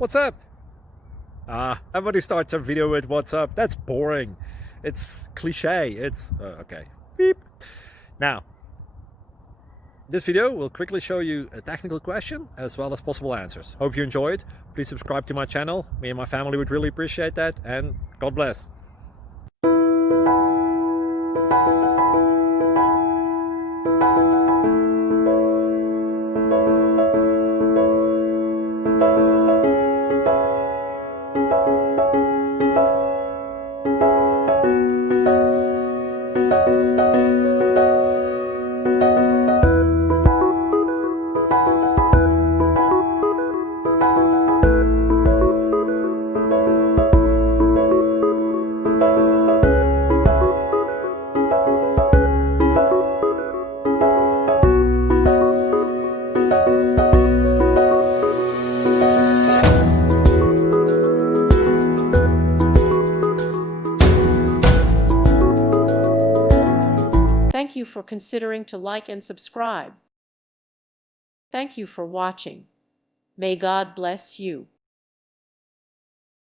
What's up? Everybody starts a video with what's up. That's boring. It's cliche. It's okay. Beep. Now, this video will quickly show you a technical question as well as possible answers. Hope you enjoyed. Please subscribe to my channel. Me and my family would really appreciate that, and God bless. Thank you for considering to like and subscribe. Thank you for watching. May God bless you.